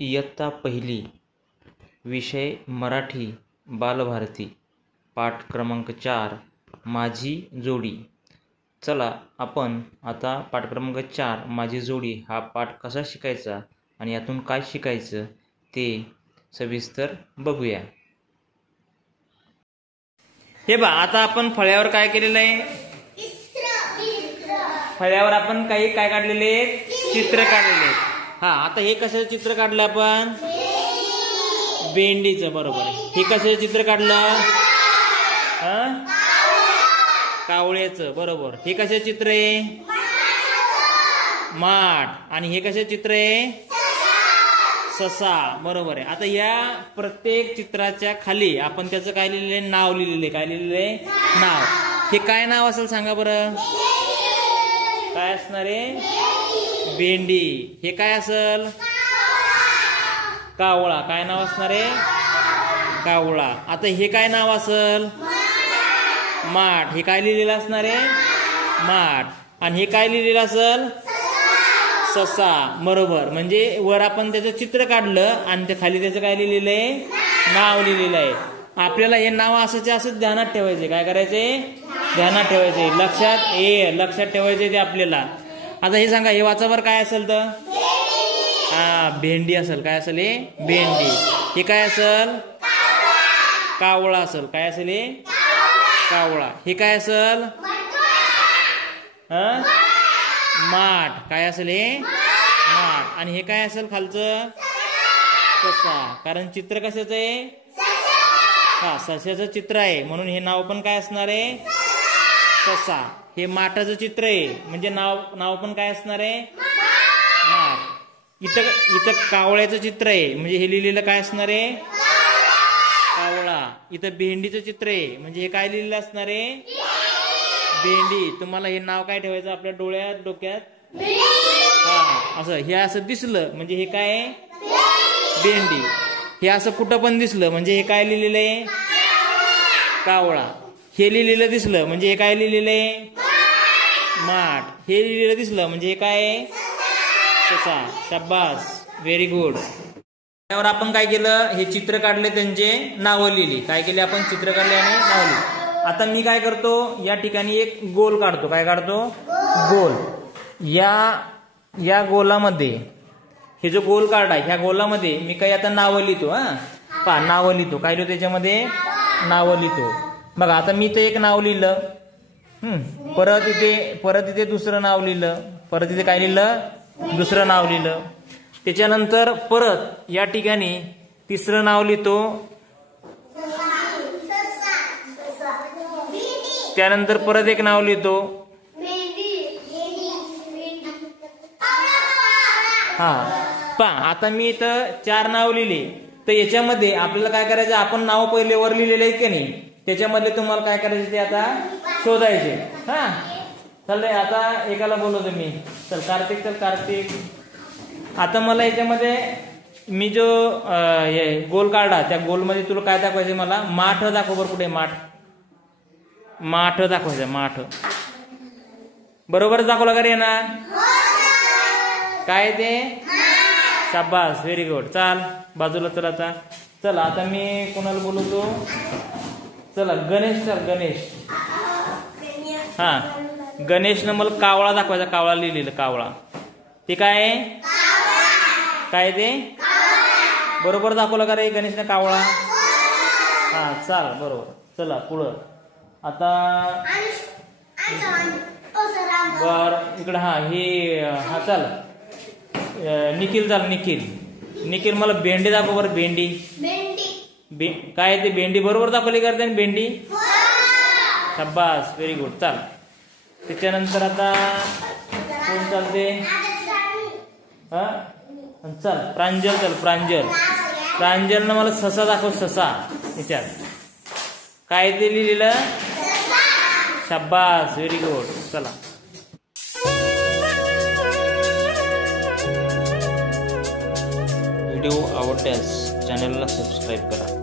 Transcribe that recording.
इयत्ता पहिली, विषय मराठी बालभारती, पाठ क्रमांक 4, माझी जोडी. चला आपण आता पाठ क्रमांक 4, माझी जोडी हा पाठ कसा शिकायचा आणि यातून काय शिकायचं ते सविस्तर बघूया. हे बा, आता आपण फळ्यावर काय केलेलं आहे? फळ्यावर आपण काय काढलेले? चित्र काढलेले. हा, आता हे कसं चित्र काढलं आपण? भेंडीचं. बरोबर आहे. हे कसं चित्र काढलं? कावळ्याचं. बरोबर. हे कसं चित्र आहे? माठ. आणि हे कसं चित्र आहे? ससा. बरोबर आहे. आता या प्रत्येक चित्राच्या खाली आपण त्याचं काय लिहिलेलं आहे? नाव लिहिलेलं आहे. काय लिहिलेलं आहे? नाव. हे काय नाव असेल सांगा बरं? काय असणार आहे? भेंडी. हे काय असेल? कावळा. काय नाव असणार आहे? कावळा. आता हे काय नाव असेल? माठ. हे काय लिहिलेलं असणार आहे? माठ. आणि हे काय लिहिलेलं असेल? ससा. बरोबर. म्हणजे वर आपण त्याचं चित्र काढलं आणि त्या खाली त्याचं काय लिहिलेलं आहे? नाव लिहिलेलं आहे. आपल्याला हे नाव असंच ध्यानात ठेवायचे. काय करायचे? ध्यानात ठेवायचे. लक्षात ठेवायचे ते आपल्याला. आता हे सांगा, हे वाचावर काय असेल तर? भेंडी असेल. काय असेल? हे भेंडी. हे काय असेल? कावळा असेल. काय असेल? हे कावळा. हे काय असेल? माठ. काय असेल? हे माठ. आणि हे काय असेल खालचं? ससा. कारण चित्र कशाचं आहे? सस्याचं चित्र आहे म्हणून हे नाव पण काय असणार आहे? ससा. हे माठाचं चित्र आहे म्हणजे नाव पण काय असणार आहे? माठ. इथं कावळ्याचं चित्र आहे म्हणजे हे लिहिलेलं काय असणार आहे? कावळा. इथं भेंडीचं चित्र आहे म्हणजे हे काय लिहिलेलं असणार आहे? भेंडी. तुम्हाला हे नाव काय ठेवायचं आपल्या डोक्यात? असं. हे असं दिसलं म्हणजे हे काय आहे? भेंडी. हे असं कुठं पण दिसलं म्हणजे हे काय लिहिलेलं आहे? कावळा. हे लिहिलेलं दिसलं म्हणजे हे काय लिहिलेलं आहे? माठ. हे लिहिलेलं दिसलं म्हणजे हे काय आहे? ससा. शाबास. Very good. त्यावर आपण काय केलं? हे चित्र काढले, त्यांचे नावं लिहिली. काय केले आपण? चित्र काढले आणि नाव लिहिली. आता मी काय करतो? या ठिकाणी एक गोल काढतो. काय काढतो? गोल. या गोलामध्ये हे जो गोल काढला ह्या गोलामध्ये मी काही आता नावं लिहितो. नावं लिहितो. काय लिहितो त्याच्यामध्ये? नावं लिहितो. बघा, आता मी इथे एक नाव लिहिलं. परत इथे दुसरं नाव लिहिलं. परत इथे काय लिहिलं? दुसरं नाव लिहिलं. त्याच्यानंतर परत या ठिकाणी तिसरं नाव लिहितो. त्यानंतर परत एक नाव लिहितो. आता मी इथं 4 नाव लिहिले. तर याच्यामध्ये आपल्याला काय करायचं? आपण नाव पहिले वर लिहिलेले आहेत की नाही, त्याच्यामध्ये तुम्हाला काय करायचं ते आता शोधायचे. चाललंय. आता एकाला बोलवतो मी. चल कार्तिक. चल कार्तिक. आता मला याच्यामध्ये मी जो गोल काढला त्या गोलमध्ये तुला काय दाखवायचं? मला माठ दाखव बरं. कुठे माठ दाखवायचं? माठ. बरोबर दाखवला का रे ना? काय ते? शाबास. Very good. चाल बाजूला. चल आता. चला आता मी कोणाला बोलवतो? चला गणेश. चल गणेश. गणेशनं मला कावळा दाखवायचा. कावळा लिहिलेलं. कावळा. ते काय आहे? काय ते? बरोबर दाखवलं का रे गणेशनं? कावळा. चाल बरोबर. चला पुढं. आता बर इकडं. हे चल निखिल. चाल निखिल मला भेंडी दाखव बरं. भेंडी. काय ते? भेंडी. बरोबर दाखवली करते भेंडी. शाबास. Very good. चाल. त्याच्यानंतर आता कोण चालते? चल प्रांजल. चल प्रांजलनं मला ससा दाखव. ससा. याच्यात काय ते लिहिलेलं? शाबास. Very good. चला. व्हिडिओ आवडल्यास चॅनलला सबस्क्राईब करा.